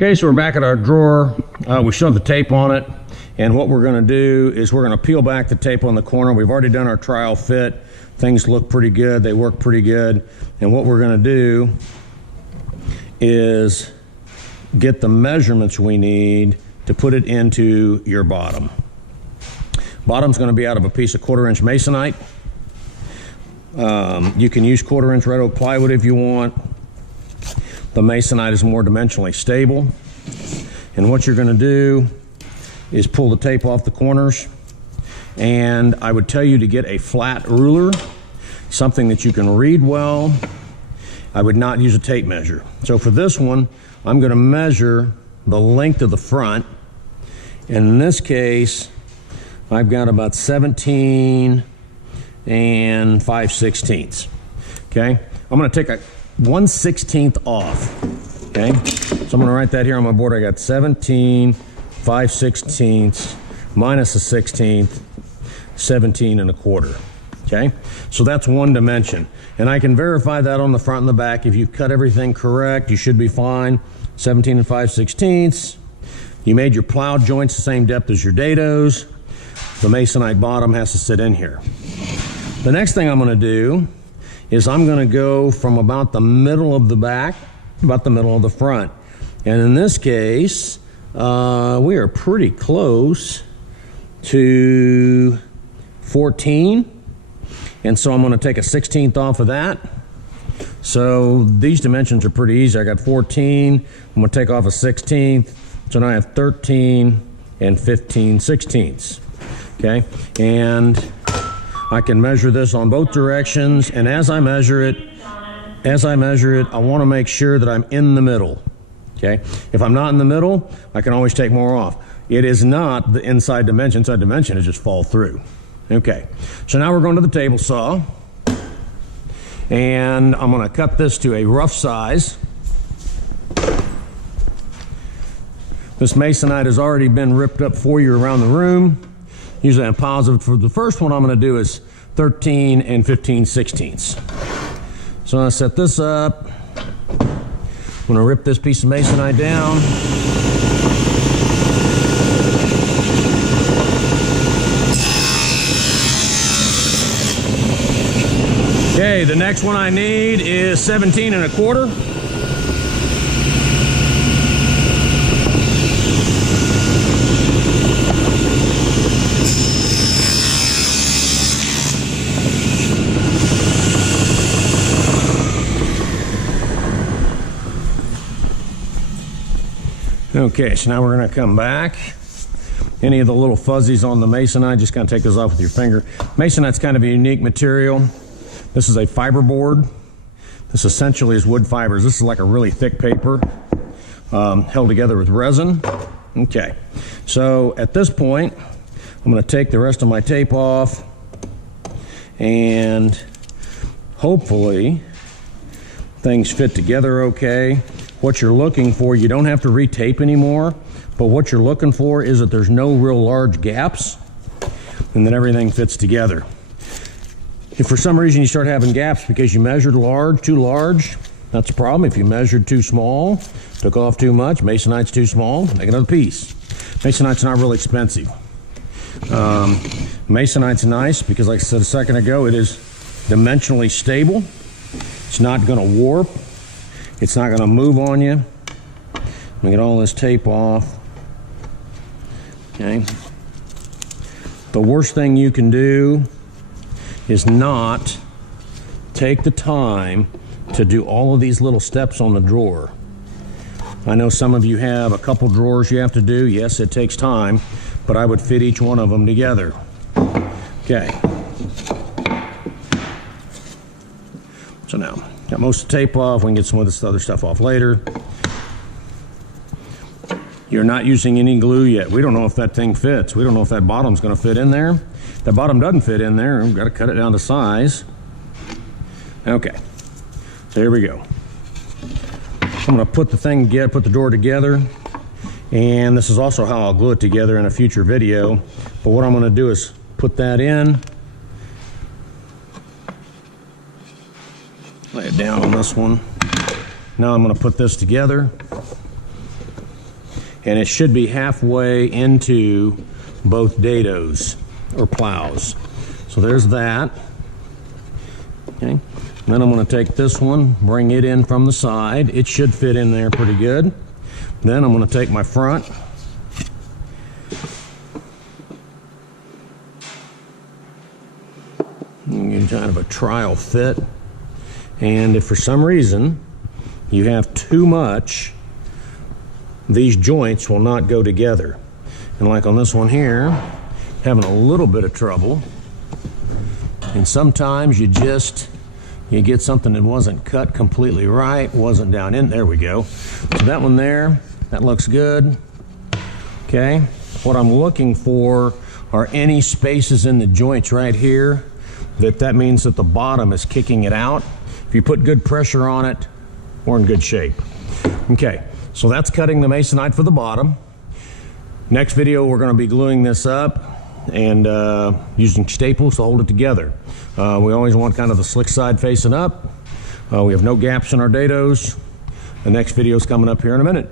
Okay, so we're back at our drawer. We showed the tape on it, and what we're going to do is we're going to peel back the tape on the corner. We've already done our trial fit. Things look pretty good. They work pretty good. And what we're going to do is get the measurements we need to put it into your bottom. Bottom's going to be out of a piece of 1/4-inch masonite. You can use 1/4-inch red oak plywood if you want. The masonite is more dimensionally stable. And what you're going to do is pull the tape off the corners. And I would tell you to get a flat ruler, something that you can read well. I would not use a tape measure. So for this one, I'm going to measure the length of the front. And in this case, I've got about 17 and 5/16. Okay? I'm going to take a 1/16 off. Okay? So I'm going to write that here on my board. I got 17, 5/16 minus a 16th, 17 1/4. Okay? So that's one dimension. And I can verify that on the front and the back. If you've cut everything correct, you should be fine. 17 and 5/16. You made your plowed joints the same depth as your dados. The masonite bottom has to sit in here. The next thing I'm going to do is I'm going to go from about the middle of the back, about the middle of the front. And in this case, we are pretty close to 14. And so I'm going to take a 16th off of that. So these dimensions are pretty easy. I got 14. I'm going to take off a 16th. So now I have 13 and 15/16. Okay? And I can measure this on both directions. And as I measure it, I want to make sure that I'm in the middle. Okay? If I'm not in the middle, I can always take more off. It is not the inside dimension. Inside dimension is just fall through. Okay, so now we're going to the table saw, and I'm going to cut this to a rough size. This masonite has already been ripped up for you around the room. Usually I'm positive for the first one I'm going to do is 13 and 15/16. So I'm going to set this up. I'm going to rip this piece of masonite down. Okay, the next one I need is 17 1/4. Okay, so now we're going to come back. Any of the little fuzzies on the masonite, just kind of take those off with your finger. Masonite's kind of a unique material. This is a fiber board. This essentially is wood fibers. This is like a really thick paper held together with resin. Okay, so at this point, I'm going to take the rest of my tape off, and hopefully things fit together okay. What you're looking for, you don't have to retape anymore, but what you're looking for is that there's no real large gaps and that everything fits together. If for some reason you start having gaps because you measured too large, that's a problem. If you measured too small, took off too much, masonite's too small, make another piece. Masonite's not really expensive. Masonite's nice because, like I said a second ago, it is dimensionally stable. It's not going to warp. It's not going to move on you. Let me get all this tape off. Okay. The worst thing you can do is not take the time to do all of these little steps on the drawer. I know some of you have a couple drawers you have to do. Yes, it takes time, but I would fit each one of them together. Okay. So now, got most of the tape off. We can get some of this other stuff off later. You're not using any glue yet. We don't know if that thing fits. We don't know if that bottom's going to fit in there. If that bottom doesn't fit in there, we've got to cut it down to size. Okay, so here we go. I'm going to put the drawer together, and this is also how I'll glue it together in a future video. But what I'm going to do is put that in, lay it down on this one. Now I'm going to put this together. and it should be halfway into both dados or plows. So there's that. Okay. Then I'm going to take this one, bring it in from the side. It should fit in there pretty good. Then I'm going to take my front. Get kind of a trial fit. And if for some reason you have too much, these joints will not go together. And like on this one here, having a little bit of trouble. And sometimes you get something that wasn't cut completely right, wasn't down in. There we go. So that one there, that looks good. Okay. What I'm looking for are any spaces in the joints right here that means that the bottom is kicking it out. If you put good pressure on it, we're in good shape. Okay, so that's cutting the masonite for the bottom. Next video, we're going to be gluing this up and using staples to hold it together. We always want kind of the slick side facing up. We have no gaps in our dados. The next video is coming up here in a minute.